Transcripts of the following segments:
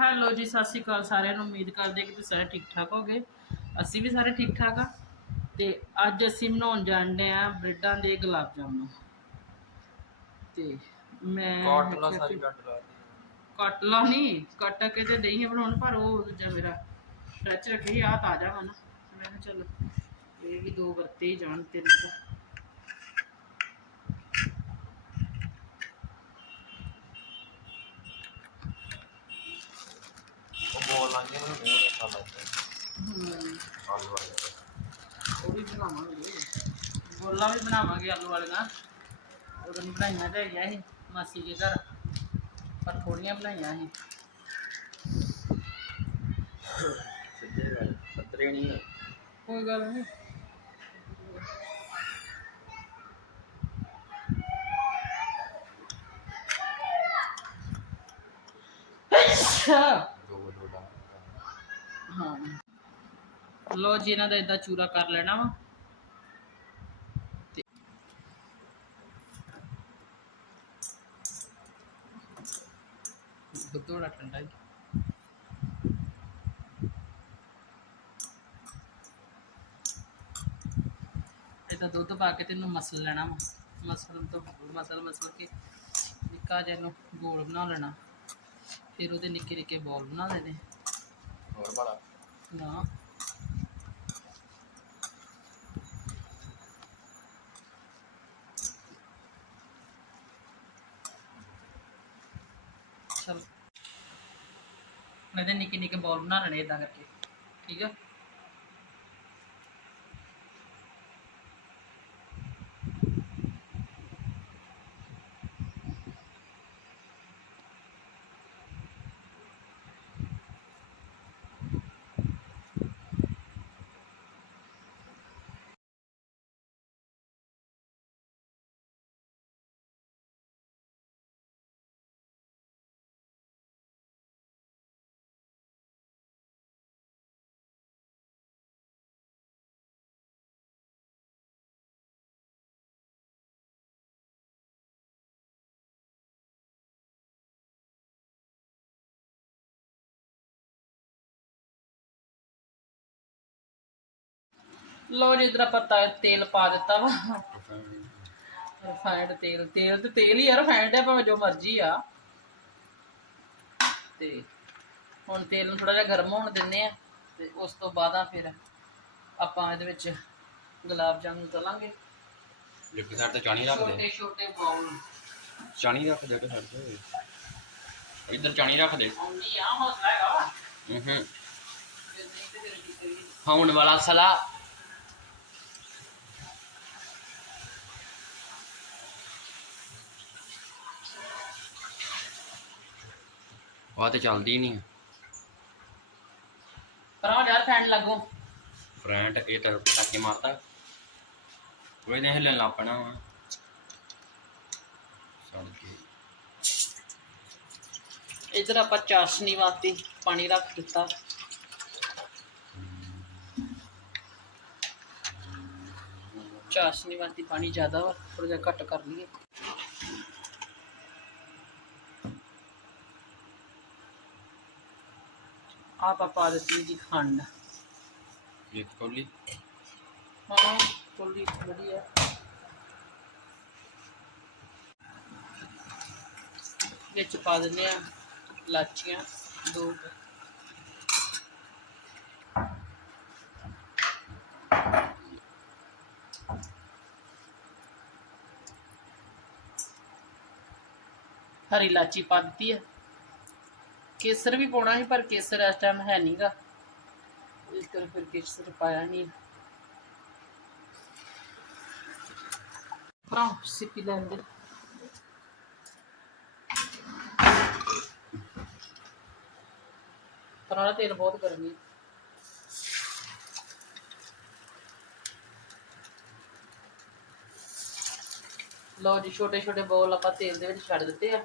Hello ਜੀ ਸਤਿ ਸ਼੍ਰੀ ਅਕਾਲ ਸਾਰਿਆਂ ਨੂੰ। ਉਮੀਦ ਕਰਦੇ ਕਿ ਤੁਸੀਂ ਸਾਰੇ ਠੀਕ ਠਾਕ ਹੋਗੇ ਅਸੀਂ ਵੀ ਸਾਰੇ ਠੀਕ ਠਾਕ ਆ। ਤੇ ਅੱਜ ਅਸੀਂ ਬਣਾਉਣ ਜਾਂਦੇ ਆ ਬ੍ਰੈਡਾਂ ਦੇ ਗੁਲਾਬ ਜਾਮੁਨ। ਤੇ ਮੈਂ ਕਾਟ ਲਾ ਸਾਰੀ ਕੱਟ ਲਾ ਕੱਟ ਲਾ ਨਹੀਂ ਕੱਟ ਕੇ ਤੇ ਨਹੀਂ ਬਣਾਉਣ ਪਰ ਉਹ ਦੂਜਾ ਮੇਰਾ ਟੱਚ ਰੱਖੀ ਆ ਤਾਜ਼ਾ ਵਾ ਨਾ। ਮੈਂ ਕਿਹਾ ਚੱਲ ਇਹ ਵੀ ਦੋ ਵਰਤੇ ਹੀ ਜਾਣ ਤਿੰਨ ਤਾਂ। ਉਹ ਬੋਲ ਲਾਂਗੇ ਮੈਨੂੰ ਬਹੁਤ ਅੱਛਾ ਲੱਗਦਾ ਹੂੰ। ਆਲੂ ਵਾਲੇ ਉਹ ਵੀ ਬਣਾਵਾਂਗੇ। ਗੋਲਾ ਵੀ ਬਣਾਵਾਂਗੇ ਆਲੂ ਵਾਲੀਆਂ ਉਦੋਂ ਬਣਾਈਆਂ ਤੇ ਹੈਗੀਆਂ ਸੀ ਮਾਸੀ ਦੇ ਘਰ। ਪਰ ਥੋੜੀਆਂ ਬਣਾਈਆਂ ਸੀ। ਸਿੱਧੇ ਗੱਲ ਪੱਤਰੇ ਨਹੀਂ ਕੋਈ ਗੱਲ ਨਹੀਂ। ਅੱਛਾ ਦੋ ਲੋੜਾ ਹਾਂ ਲੋ ਜੀ ਇਹਨਾਂ ਦਾ ਇਦਾਂ ਚੂਰਾ ਕਰ ਲੈਣਾ ਵਾ। ਥੋੜਾ ਠੰਡਾ ਹੈ। ਇਹਦਾ ਦੁੱਧ ਪਾ ਕੇ ਤੈਨੂੰ ਮਸਲ ਲੈਣਾ ਵਾ। ਮਸਲ ਤੋਂ ਮਸਲ ਮਸਲ ਕੇ ਨਿੱਕਾ ਜਿਹਾ ਇਹਨੂੰ ਗੋਲ ਬਣਾ ਲੈਣਾ। ਫਿਰ ਉਹਦੇ ਨਿੱਕੇ ਨਿੱਕੇ ਬੋਲ ਬਣਾ ਲੈਣੇ। ਹੋਰ ਬੜਾ। ਨਾ। ਚਲ ਇਹਦੇ ਨਿੱਕੇ ਨਿੱਕੇ ਬੋਲ ਬਣਾ ਲੈਣੇ ਇਦਾਂ ਕਰਕੇ। ਠੀਕ ਆ? ਲੋ ਜੀ ਇਧਰ ਆਪਾਂ ਤਾ- ਤੇਲ ਪਾ ਦਿੱਤਾ ਵਾ। ਰਿਫਾਈਂਡ ਤੇਲ ਤੇਲ ਤੇ ਤੇਲ ਹੀ ਆ ਰਿਫਾਈਂਡ ਆ ਭਾਵੇਂ ਜੋ ਮਰਜ਼ੀ ਆ। ਤੇ ਹੁਣ ਤੇਲ ਨੂੰ ਥੋੜਾ ਜਿਹਾ ਗਰਮ ਹੋਣ ਦਿੰਨੇ ਆ ਤੇ ਉਸ ਤੋਂ ਬਾਅਦ ਆ ਫਿਰ ਆਪਾਂ ਇਹਦੇ ਵਿੱਚ ਗੁਲਾਬ ਜਾਮੁਨ ਤਲਾਂਗੇ। ਲਿਫਟ ਸਾਈਡ ਤੇ ਚਾਣੀ ਰੱਖ ਦੇ ਛੋਟੇ ਛੋਟੇ ਬਾਉਲ ਚਾਣੀ ਰੱਖ ਦੇ ਕੇ ਸਾਈਡ ਤੇ। ਇੱਧਰ ਚਾਣੀ ਰੱਖ ਦੇ ਆਉਣੀ ਆ ਹੌਸਲਾ ਹੈਗਾ ਵਾ। ਹੂੰ ਫਿਰ ਨਹੀਂ ਤੇ ਫਿਰ ਕੀ ਕਰੀਏ? ਖਾਉਣ ਵਾਲਾ ਸਲਾ ਆ ਤੇ ਚੱਲਦੀ ਨਹੀਂ। ਪਰ ਆ ਯਾਰ ਫੈਨ ਲੱਗੋ। ਫਰੰਟ ਇਹ ਤਾਂ ਟੱਕੇ ਮਾਰਦਾ ਕੋਈ ਨਹੀਂ ਹਿੱਲਣ ਲੱਪਣਾ ਵਾ। ਸੜ ਕੇ ਇਧਰ ਆਪਾਂ ਚਾਸ਼ਨੀ ਵਾਸਤੇ ਪਾਣੀ ਰੱਖ ਦਿੱਤਾ। ਚਾਸ਼ਨੀ ਵਾਸਤੇ ਪਾਣੀ ਜ਼ਿਆਦਾ ਵਾ ਥੋੜਾ ਜਿਹਾ ਘੱਟ ਕਰ ਲਈਏ। ਆਪ ਪਾ ਦਿੱਤੀ ਜੀ ਖੰਡ। ਇੱਕ ਕੋਲੀ ਹਾਂ ਥੋੜੀ ਵਧੀਆ। ਵਿੱਚ ਪਾ ਦਿੰਦੇ ਆ ਲਾਚੀਆਂ ਦੋ। ਹਰੀ ਇਲਾਚੀ ਪਾ ਦਿੱਤੀ ਹੈ। ਕੇਸਰ ਵੀ ਪਾਉਣਾ ਸੀ, ਪਰ ਕੇਸਰ ਇਸ ਟਾਈਮ ਹੈ ਨਹੀਂਗਾ ਇਸ ਕਰਕੇ ਫਿਰ ਕੇਸਰ ਪਾਇਆ ਨਹੀਂ ਭਰਾ ਸਿੱਪੀ ਲੈਣ ਦੇ ਤੇਲ ਬਹੁਤ ਗਰਮੀ ਹੈ। ਲਓ ਜੀ ਛੋਟੇ ਛੋਟੇ ਬੋਲ ਆਪਾਂ ਤੇਲ ਦੇ ਵਿੱਚ ਛੱਡ ਦਿੱਤੇ ਆ।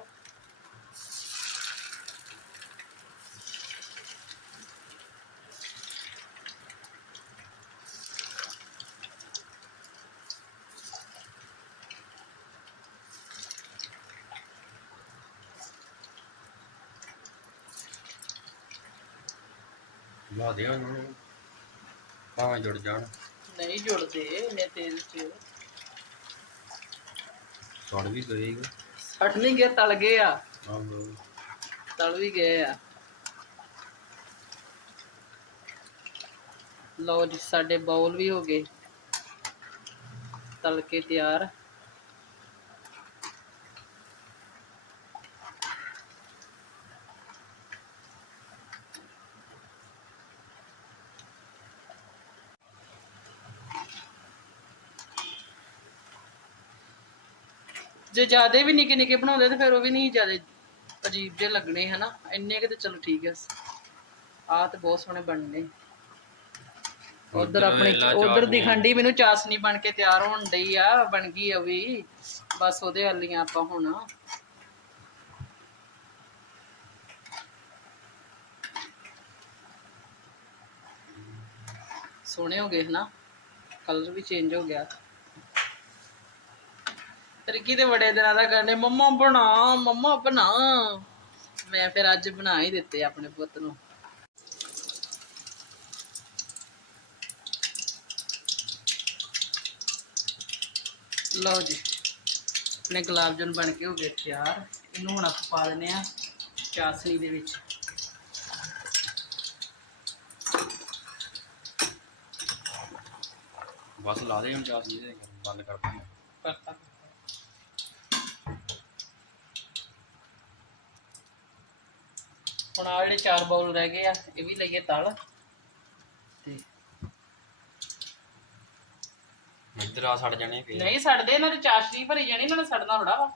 ਲਾ ਦੇ ਉਹਨੂੰ ਭਾਵੇਂ ਜੁੜ ਜਾਣ। ਨਹੀਂ ਜੁੜਦੇ ਇਹਨੇ ਤੇਲ 'ਚ। ਸੜ ਵੀ ਗਏ ਸੜ ਨਹੀਂ ਗਏ ਤਲ ਗਏ ਆ। ਆਹੋ। ਤਲ ਵੀ ਗਏ ਆ। ਲਓ ਜੀ ਸਾਡੇ ਬਾਉਲ ਵੀ ਹੋ ਗਏ। ਤਲ ਕੇ ਤਿਆਰ। ਜੇ ਜਿਆਦੇ ਵੀ ਨਿੱਕੇ ਨਿੱਕੇ ਬਣਾਉਂਦੇ ਤੇ ਫਿਰ ਉਹ ਵੀ ਨਹੀਂ ਜਿਆਦੇ ਅਜੀਬ ਜਿਹੇ ਲੱਗਣੇ ਹਨਾ? ਇੰਨੇ ਕਿ ਤੇ ਚਲੋ ਠੀਕ ਹੈ ਆ ਤੇ ਬਹੁਤ ਸੋਹਣੇ ਬਣਨੇ। ਉਧਰ ਆਪਣੀ ਉਧਰ। ਦਿਖਣ ਡਈ ਮੈਨੂੰ ਚਾਸਨੀ ਬਣ ਕੇ ਤਿਆਰ ਹੋਣ ਡਈ ਆ ਬਣ ਗਈ ਆ ਵੀ। ਬਸ ਉਹਦੇ ਵਾਲੀਆਂ ਆਪਾਂ ਹੁਣ। ਸੋਹਣੇ ਹੋ ਗਏ ਹਨਾ? ਕਲਰ ਵੀ ਚੇਂਜ ਹੋ ਗਿਆ। ਤਰੀਕੀ ਤੇ ਬੜੇ ਦਿਨਾਂ ਦਾ ਕਰਨੇ। ਮੰਮਾ ਬਣਾ ਮੰਮਾ ਬਣਾ। ਮੈਂ ਫਿਰ ਅੱਜ ਬਣਾ ਹੀ ਦਿੱਤੇ ਆਪਣੇ ਪੁੱਤ ਨੂੰ। ਲਓ ਜੀ ਆਪਣੇ ਗੁਲਾਬ ਜਾਮੁਨ ਬਣ ਕੇ ਹੋ ਗਏ ਤਿਆਰ। ਇਹਨੂੰ ਹੁਣ ਆਪਾਂ ਪਾ ਦਿੰਦੇ ਆ ਚਾਸਣੀ ਦੇ ਵਿੱਚ। ਬਸ ਲਾ ਦੇ ਹੁਣ ਚਾਸ ਜੀ ਬੰਦ ਕਰ ਦਾਂਗੇ ਹੁਣ ਆ ਜਿਹੜੇ ਚਾਰ ਬਾਉਲ ਰਹਿ ਗਏ ਆ ਇਹ ਵੀ ਲਈਏ ਤਲ। ਤੇ ਇੱਧਰ ਆ ਸੜ ਜਾਣੇ ਫੇਰ। ਨਹੀਂ ਸੜਦੇ ਇਹਨਾਂ ਦੀ ਚਾਸ਼ਨੀ ਭਰੀ ਜਾਣੀ ਇਹਨਾਂ ਨੇ ਸੜਨਾ ਥੋੜਾ ਵਾ।